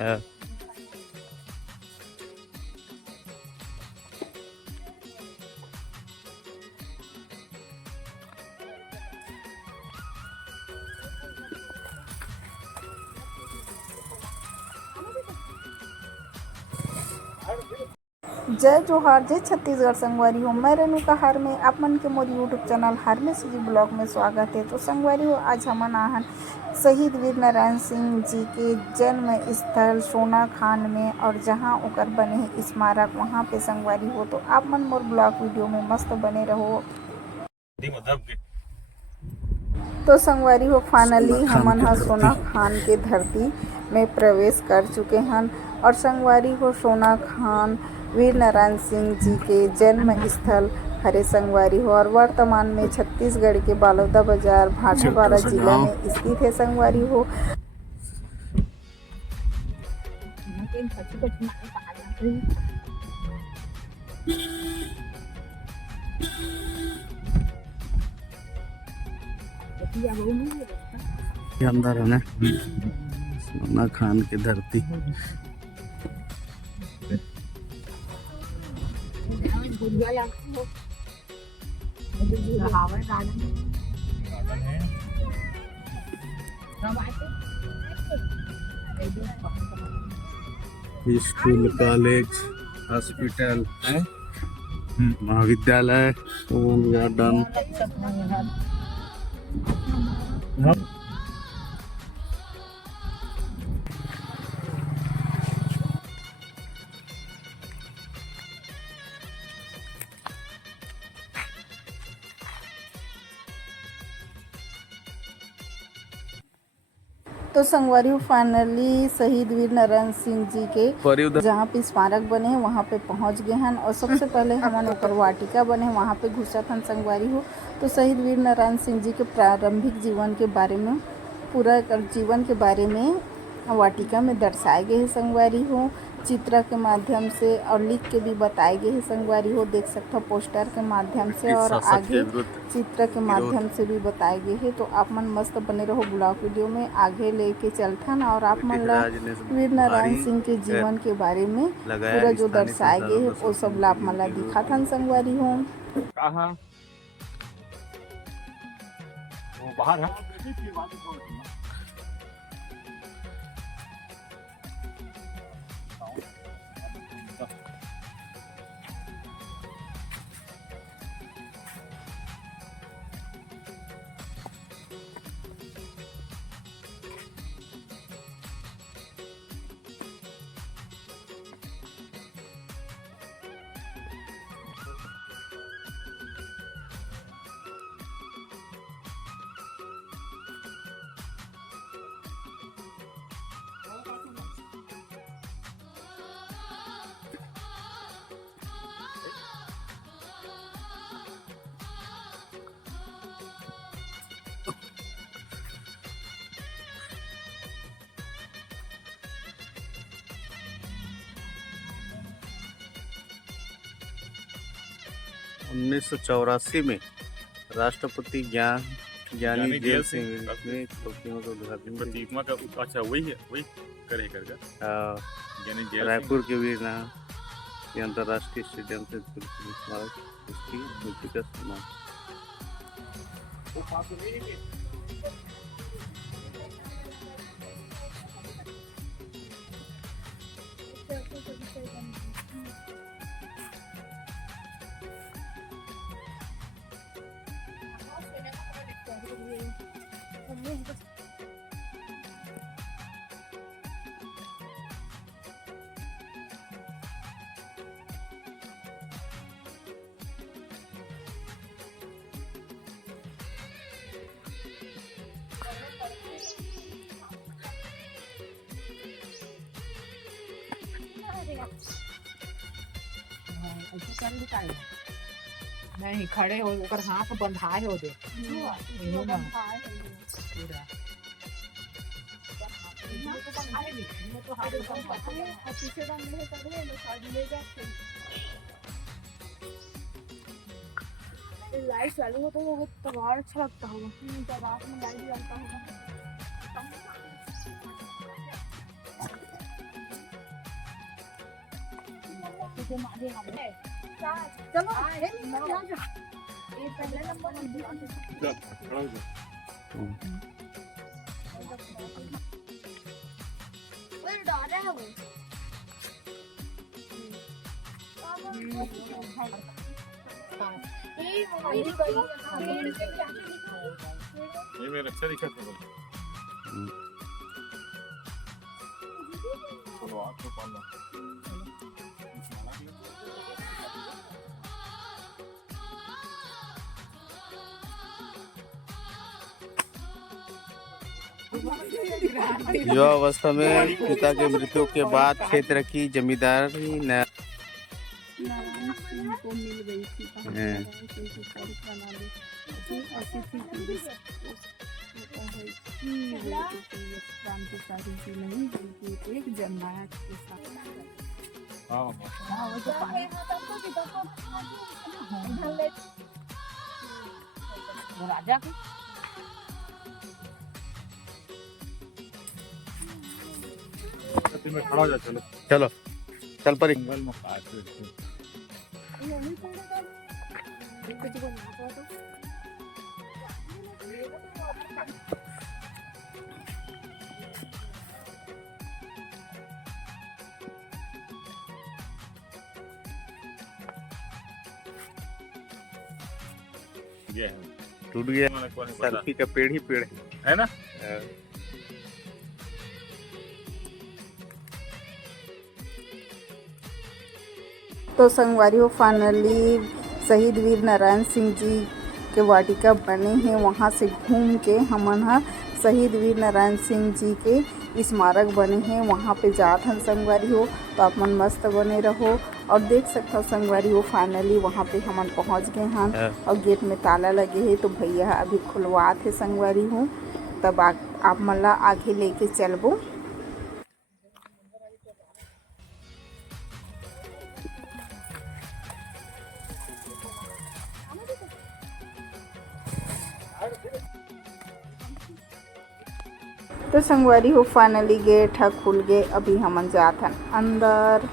हाँ। जय जोहार, जय छत्तीसगढ़ संगवारी हो। मैं रेणुका हार में आप मन के मोर यूट्यूब चैनल हार में सुजी ब्लॉग में स्वागत है। तो संगवारी हो, आज हमन आहन शहीद वीर नारायण सिंह जी के जन्म स्थल सोना खान में, और जहां ओकर बने है स्मारक, वहां पे संगवारी हो। तो आप मन मोर ब्लॉग वीडियो में मस्त बने रहो। तो संगवारी हो, फाइनली हमन ह सोना खान के धरती में प्रवेश कर चुके हन। और संगवारी हो, सोना खान वीर नारायण सिंह जी के जन्म स्थल हरे संगवारी हो, और वर्तमान में छत्तीसगढ़ के बालोदा बाजार भाटापारा जिला में स्थित है संगवारी हो। अंदर है ना सोना खान की धरती। स्कूल, कॉलेज, हॉस्पिटल है, महाविद्यालय, गार्डन। とसंगवारी फाइनली शहीद वीर नारायण सिंह जी के जहाँ पे स्मारक बने हैं वहाँ पे पहुँच गए हैं। और सबसे पहले हमन ऊपर वाटिका बने हैं वहाँ पे घुसत हन संगवारी हो। तो शहीद वीर नारायण सिंह जी के प्रारंभिक जीवन के बारे में, पूरा जीवन के बारे में वाटिका में दर्शाए गए हैं संगवारी हो, चित्र के माध्यम से, और लिख के भी बताए गए हैं संगवारी हो। देख सकते हो पोस्टर के माध्यम से और आगे चित्र के माध्यम से भी बताए गए हैं। तो आप मन मस्त बने रहो ब्लॉग वीडियो में, आगे लेके चलथन और आप मन ला वीर नारायण सिंह के जीवन के बारे में पूरा जो दर्शाए गए हैं वो सब ला आप मन ला दिखाथन संगवारी हो। बाहर है 1984 में राष्ट्रपति ज्ञानी जेल सिंह ने प्रतिमा का उद्घाटन प्रतिमा का। अच्छा वही है, वही करे करगा रायपुर के वीर नारायण अंतर्राष्ट्रीय स्टेडियम से स्मारक उसकी मूर्ति का सम्मान। नहीं खड़े हो ओकर हाथ बंधाए हो दे अरे नहीं, वो तो हाथ में कम पड़ता है। और पीछे डालने है तब वो साइड ले जाते लाइट चालू हो तो वो तो और अच्छा लगता होगा। जब रात में लाइट जलता होगा चलो ये पहले नंबर डर है वो ये मेरा अच्छा दिखा था चलो आपको पालना युवा अवस्था में पिता के मृत्यु के बाद क्षेत्र की जमींदारी न नारायण सिंह को मिल गई थी क्रांतिकारी जी नहीं बल्कि एक जननायक के साथ हाँ वो तो पानी राजा को में खड़ा हो जा चलो चलो चल पर जंगल में काट रहे ये है टूट गया मैंने कौन सेल्फी का पेड़ ही पेड़ है ना है। तो संगवारियों फाइनली शहीद वीर नारायण सिंह जी के वाटिका बने हैं, वहाँ से घूम के हमन हा शहीद वीर नारायण सिंह जी के स्मारक बने हैं वहाँ पे जात हन संगवारी हो। तो आप मन मस्त बने रहो और देख सकता संगवारी हो फाइनली वहाँ पे हमन पहुँच गए हैं और गेट में ताला लगे है तो भैया अभी खुलवात है संगवारी हो। तब आप मन ला आगे लेके चलबो। तो संगवारी हो फाइनली गेट है खुल गए, अभी हमन जात हन अंदर।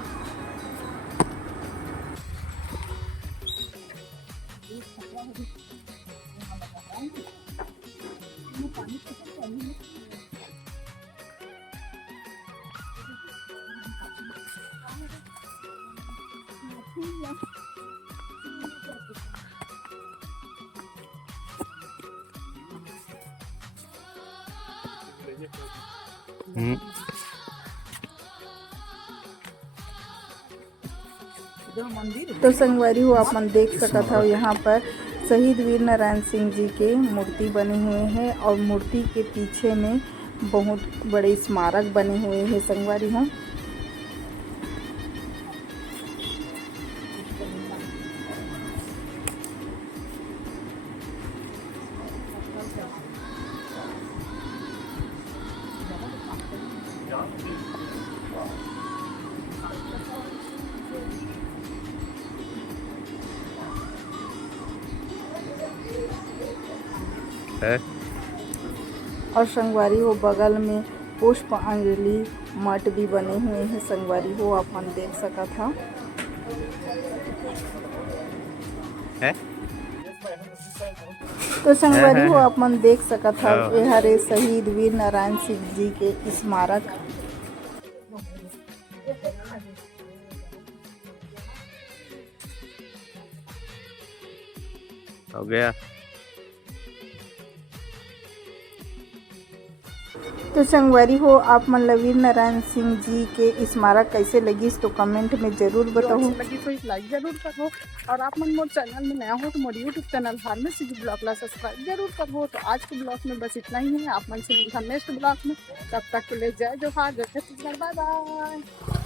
तो संगवारी हो आप मन देख सकत हो यहाँ पर शहीद वीर नारायण सिंह जी के मूर्ति बने हुए हैं और मूर्ति के पीछे में बहुत बड़े स्मारक बने हुए हैं संगवारी हो। है और संगवारी हो बगल में पुष्पांजलि मठ भी बने हुए हैं संगवारी हो आप मन देख सकत था। है तो संगवारी हो आप मन देख सकत था ये हरे शहीद वीर नारायण सिंह जी के स्मारक। हो गया। तो संगवारी हो आप मन वीर नारायण सिंह जी के स्मारक कैसे लगी तो कमेंट में जरूर बताओ। लगी तो एक लाइक जरूर करो और आप मन मोर चैनल में नया हो तो more YouTube channel pharmacy city blog ला सब्सक्राइब जरूर करो। तो आज के ब्लॉग में बस इतना ही है, आप मन से मिलता नेक्स्ट ब्लॉग में, तब तक के लिए जय जोहार, जय छत्तीसगढ़, बाय बाय।